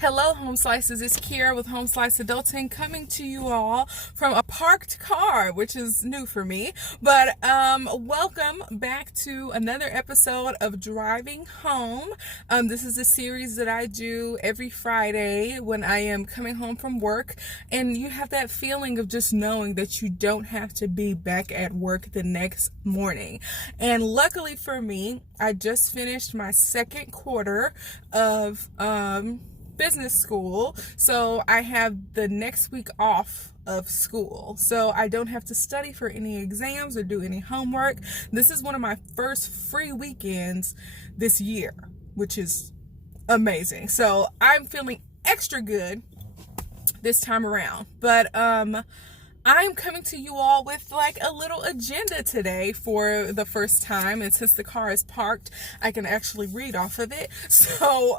Hello, Home Slices. It's Kiera with Home Slice Adulting coming to you all from a parked car, which is new for me. But welcome back to another episode of Driving Home. This is a series that I do every Friday when I am coming home from work, and you have that feeling of just knowing that you don't have to be back at work the next morning. And luckily for me, I just finished my second quarter of business school, so I have the next week off of school, so I don't have to study for any exams or do any homework. This is one of my first free weekends this year, which is amazing. So I'm feeling extra good this time around. But I'm coming to you all with like a little agenda today for the first time, and since the car is parked, I can actually read off of it. So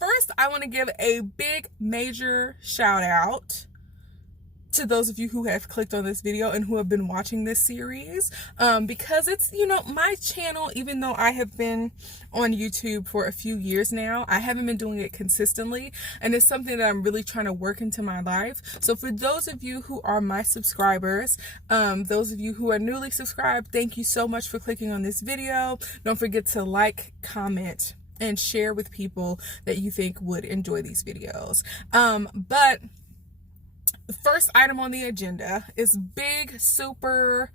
first, I want to give a big major shout out to those of you who have clicked on this video and who have been watching this series, because it's, my channel, even though I have been on YouTube for a few years now, I haven't been doing it consistently, and it's something that I'm really trying to work into my life. So for those of you who are my subscribers, those of you who are newly subscribed, thank you so much for clicking on this video. Don't forget to like, comment, and share with people that you think would enjoy these videos. But the first item on the agenda is big, super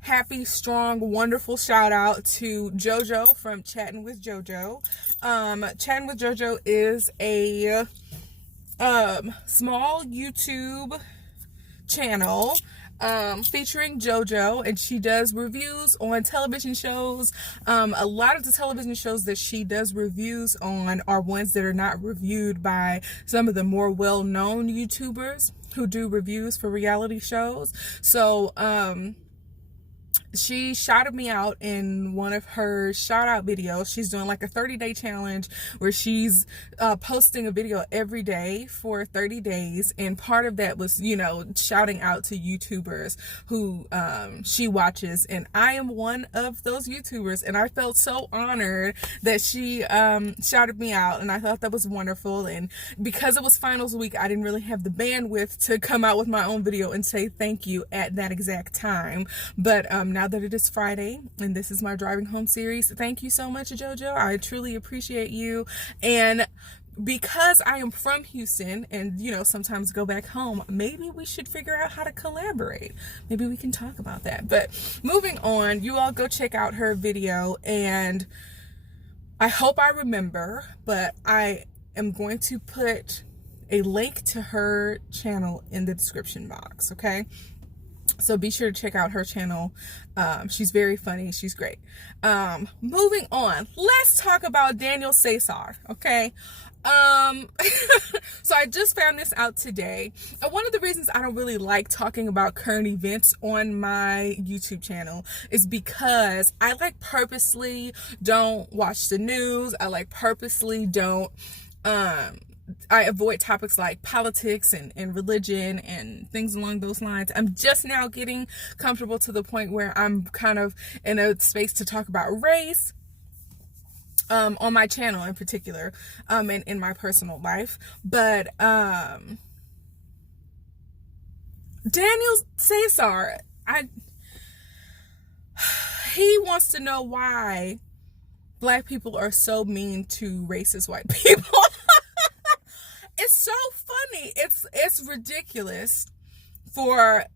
happy, strong, wonderful shout out to Jojo from Chatting with Jojo. Chatting with Jojo is a small YouTube channel featuring Jojo, and she does reviews on television shows. A lot of the television shows that she does reviews on are ones that are not reviewed by some of the more well-known YouTubers who do reviews for reality shows. So she shouted me out in one of her shout out videos. She's doing like a 30-day challenge where she's posting a video every day for 30 days. And part of that was, shouting out to YouTubers who she watches. And I am one of those YouTubers. And I felt so honored that she shouted me out. And I thought that was wonderful. And because it was finals week, I didn't really have the bandwidth to come out with my own video and say thank you at that exact time. But now that it is Friday and this is my driving home series, thank you so much, Jojo. I truly appreciate you. And because I am from Houston and sometimes go back home, maybe we should figure out how to collaborate. Maybe we can talk about that. But moving on, you all go check out her video, and I hope I remember, but I am going to put a link to her channel in the description box, okay? So be sure to check out her channel. She's very funny. She's great. Moving on, let's talk about Daniel Caesar, okay? So I just found this out today. And one of the reasons I don't really like talking about current events on my YouTube channel is because I purposely don't watch the news. I purposely don't I avoid topics like politics and religion and things along those lines. I'm just now getting comfortable to the point where I'm kind of in a space to talk about race on my channel in particular, and in my personal life. But Daniel Caesar, he wants to know why Black people are so mean to racist white people. It's so funny. It's ridiculous for,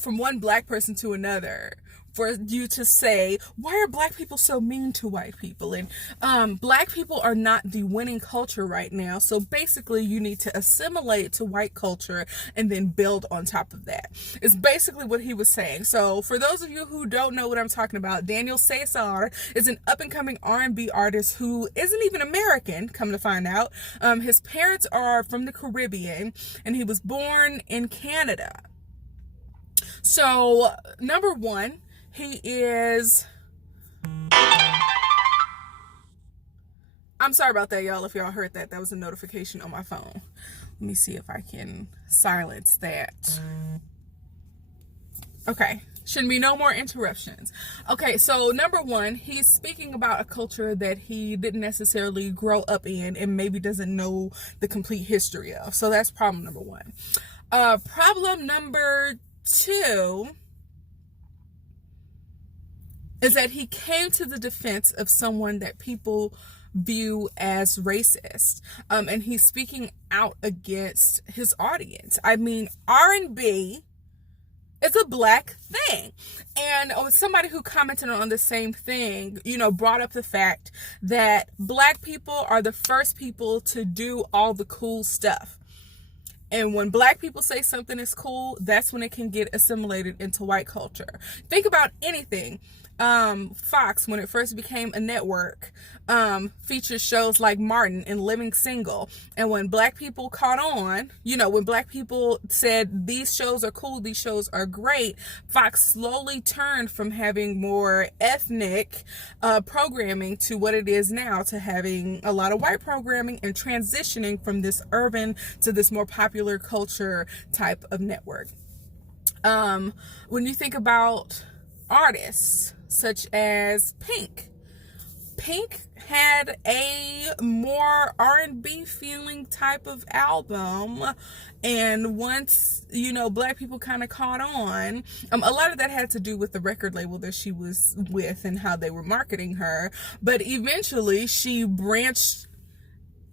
from one Black person to another, for you to say, why are Black people so mean to white people? And Black people are not the winning culture right now. So basically you need to assimilate to white culture and then build on top of that. It's basically what he was saying. So for those of you who don't know what I'm talking about, Daniel Caesar is an up-and-coming R&B artist who isn't even American, come to find out. His parents are from the Caribbean, and he was born in Canada. So number one, he is, I'm sorry about that, y'all, if y'all heard that. That was a notification on my phone. Let me see if I can silence that. Okay, Shouldn't be no more interruptions. Okay, so number one, he's speaking about a culture that he didn't necessarily grow up in and maybe doesn't know the complete history of. So that's problem number one. Problem number two is that he came to the defense of someone that people view as racist. And he's speaking out against his audience. I mean, R&B, it's a black thing. And somebody who commented on the same thing, brought up the fact that black people are the first people to do all the cool stuff. And when black people say something is cool, that's when it can get assimilated into white culture. Think about anything. Fox, when it first became a network, featured shows like Martin and Living Single. And when black people caught on, when black people said these shows are cool, these shows are great, Fox slowly turned from having more ethnic programming to what it is now, to having a lot of white programming and transitioning from this urban to this more popular culture type of network. When you think about artists such as Pink had a more R&B feeling type of album, and once black people kind of caught on, a lot of that had to do with the record label that she was with and how they were marketing her, but eventually she branched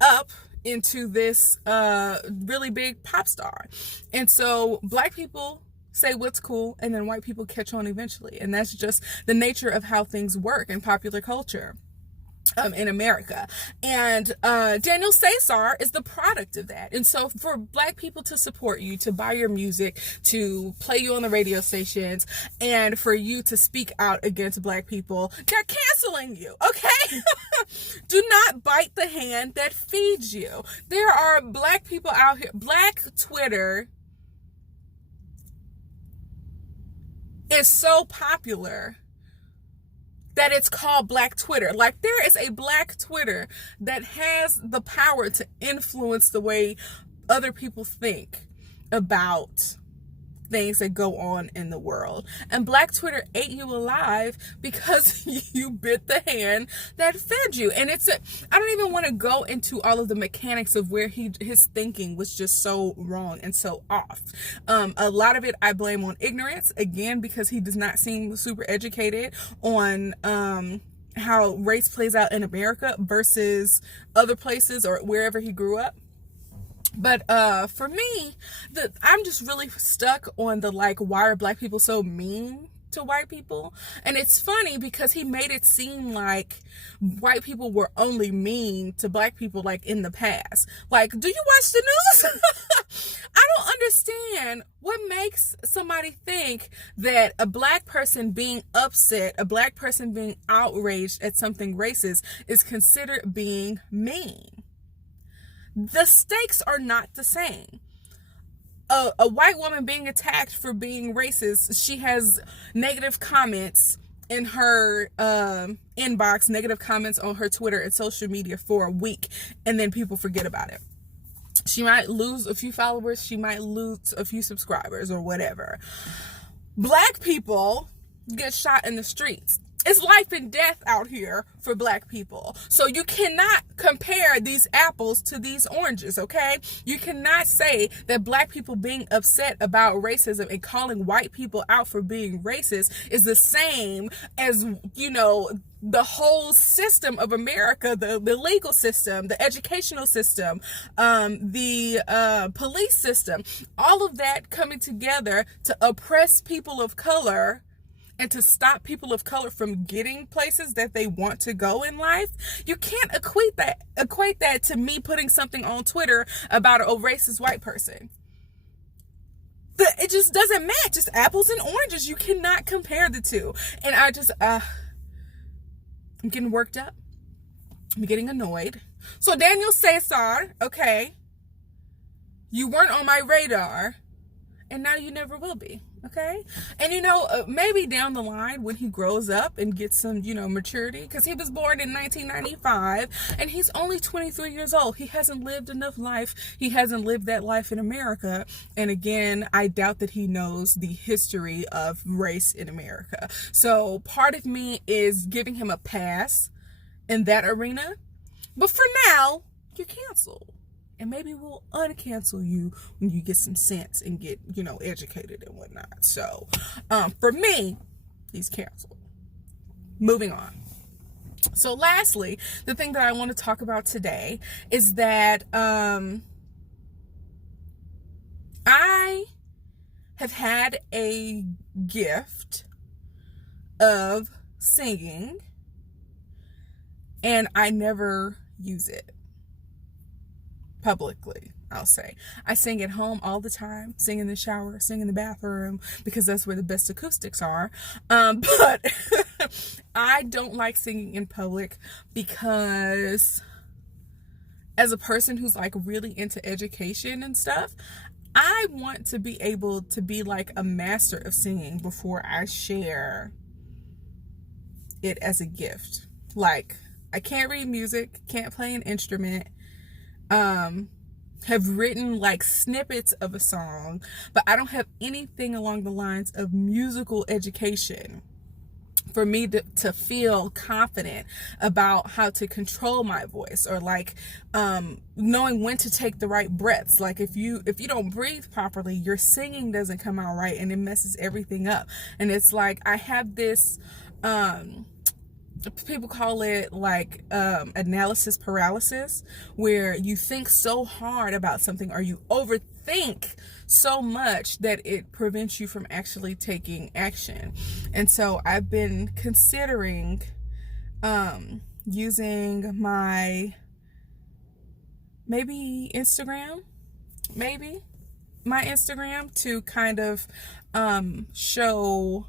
up into this really big pop star. And so black people say what's cool, and then white people catch on eventually. And that's just the nature of how things work in popular culture in America. And Daniel Caesar is the product of that. And so for black people to support you, to buy your music, to play you on the radio stations, and for you to speak out against black people, they're canceling you, okay? Do not bite the hand that feeds you. There are black people out here. Black Twitter is so popular that it's called Black Twitter. Like, there is a Black Twitter that has the power to influence the way other people think about things that go on in the world. And Black Twitter ate you alive because you bit the hand that fed you. And I don't even want to go into all of the mechanics of where his thinking was just so wrong and so off. A lot of it I blame on ignorance, again, because he does not seem super educated on how race plays out in America versus other places or wherever he grew up. But for me, I'm just really stuck on the, like, why are black people so mean to white people? And it's funny because he made it seem like white people were only mean to black people, like, in the past. Like, do you watch the news? I don't understand what makes somebody think that a black person being upset, a black person being outraged at something racist is considered being mean. The stakes are not the same. A white woman being attacked for being racist, she has negative comments in her inbox, negative comments on her Twitter and social media for a week, and then people forget about it. She might lose a few followers, she might lose a few subscribers or whatever. Black people get shot in the streets. It's life and death out here for black people. So you cannot compare these apples to these oranges, okay? You cannot say that black people being upset about racism and calling white people out for being racist is the same as, the whole system of America, the legal system, the educational system, the police system, all of that coming together to oppress people of color and to stop people of color from getting places that they want to go in life. You can't equate that to me putting something on Twitter about a racist white person. It just doesn't match. It's apples and oranges. You cannot compare the two. And I just, I'm getting worked up. I'm getting annoyed. So Daniel Caesar, okay, you weren't on my radar, and now you never will be. Okay. And maybe down the line when he grows up and gets some, maturity, because he was born in 1995 and he's only 23 years old. He hasn't lived enough life. He hasn't lived that life in America. And again, I doubt that he knows the history of race in America. So part of me is giving him a pass in that arena. But for now, you're canceled. And maybe we'll uncancel you when you get some sense and get, educated and whatnot. So, for me, he's canceled. Moving on. So, lastly, the thing that I want to talk about today is that I have had a gift of singing, and I never use it. Publicly, I'll say. I sing at home all the time, sing in the shower, sing in the bathroom, because that's where the best acoustics are. But I don't like singing in public because as a person who's like really into education and stuff, I want to be able to be like a master of singing before I share it as a gift. Like, I can't read music, can't play an instrument, have written like snippets of a song, but I don't have anything along the lines of musical education for me to feel confident about how to control my voice, or like knowing when to take the right breaths. Like if you don't breathe properly, your singing doesn't come out right and it messes everything up. And it's like I have this people call it like analysis paralysis, where you think so hard about something or you overthink so much that it prevents you from actually taking action. And so I've been considering using my Instagram to kind of show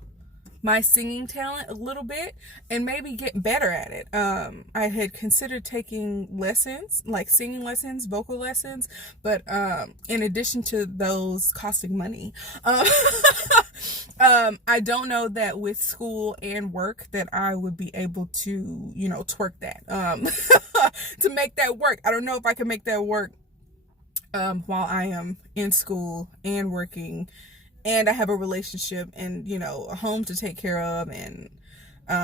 my singing talent a little bit and maybe get better at it. I had considered taking lessons, like singing lessons, vocal lessons, but in addition to those costing money, I don't know that with school and work that I would be able to, twerk that, to make that work. I don't know if I can make that work while I am in school and working, and I have a relationship and, a home to take care of, and,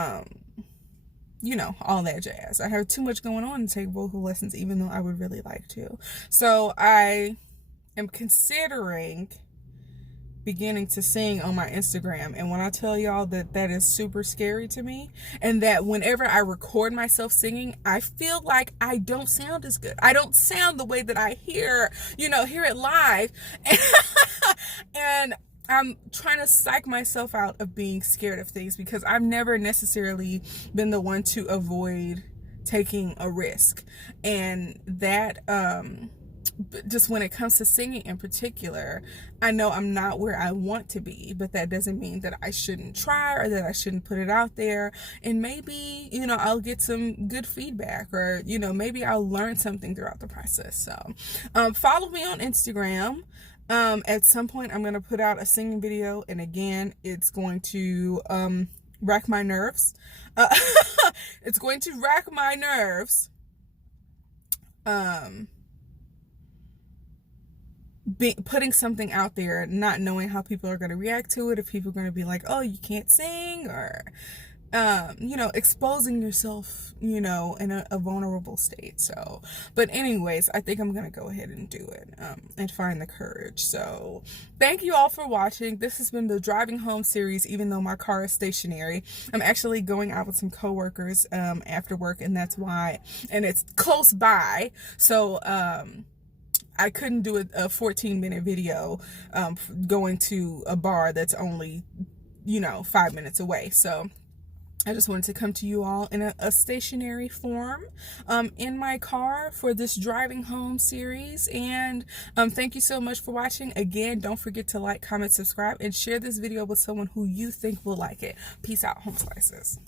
all that jazz. I have too much going on to take vocal lessons, even though I would really like to. So I am considering beginning to sing on my Instagram. And when I tell y'all that is super scary to me, and that whenever I record myself singing, I feel like I don't sound as good. I don't sound the way that I hear it live. And I'm trying to psych myself out of being scared of things, because I've never necessarily been the one to avoid taking a risk. And that, just when it comes to singing in particular, I know I'm not where I want to be, but that doesn't mean that I shouldn't try or that I shouldn't put it out there. And maybe, I'll get some good feedback, or, maybe I'll learn something throughout the process. So, follow me on Instagram. At some point I'm going to put out a singing video, and again, it's going to, rack my nerves. It's going to rack my nerves. Putting something out there, not knowing how people are going to react to it, if people are going to be like, oh, you can't sing, or exposing yourself, in a vulnerable state. So, but anyways, I think I'm going to go ahead and do it, and find the courage. So thank you all for watching. This has been the driving home series, even though my car is stationary. I'm actually going out with some coworkers, after work, and that's why, and it's close by. So, I couldn't do a 14-minute video, going to a bar that's only, 5 minutes away. So I just wanted to come to you all in a stationary form, in my car for this driving home series. And thank you so much for watching. Again, don't forget to like, comment, subscribe, and share this video with someone who you think will like it. Peace out, home slices.